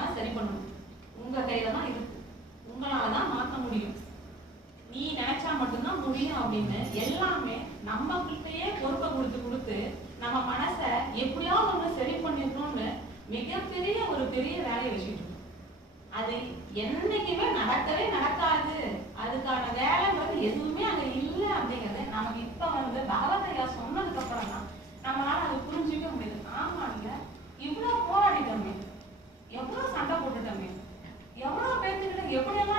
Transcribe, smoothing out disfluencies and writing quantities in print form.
தான் சரி பண்ணணும். உங்க கையில தான் இருக்கு, உங்களால தான் மாற்ற முடியும், நீ நினைச்சா மட்டும்தான் முடியும் அப்படின்னு எல்லாமே நம்ம கிட்டயே பொறுப்பை கொடுத்து கொடுத்து நம்ம மனசை எப்படியாவது ஒண்ணு சரி பண்ணிடணும்னு மிகப்பெரிய ஒரு பெரிய வேலையை வச்சுட்டு இருக்கோம். அது என்னைக்குமே நடக்கவே நடக்காது. அதுக்கான வேலைங்கிறது எதுவுமே அங்க இல்லை அப்படிங்கிறது நமக்கு இப்ப பகவதையா சொன்னதுக்கு அப்புறம் தான் நம்மளால அதை புரிஞ்சுக்க முடியுது. ஆமா, இல்ல இவ்வளவு போராடிட்டோமே, எவ்வளவு சண்டை போட்டுட்டோமே, எவ்வளவு பேர்த்துக்கிட்ட எப்படியெல்லாம்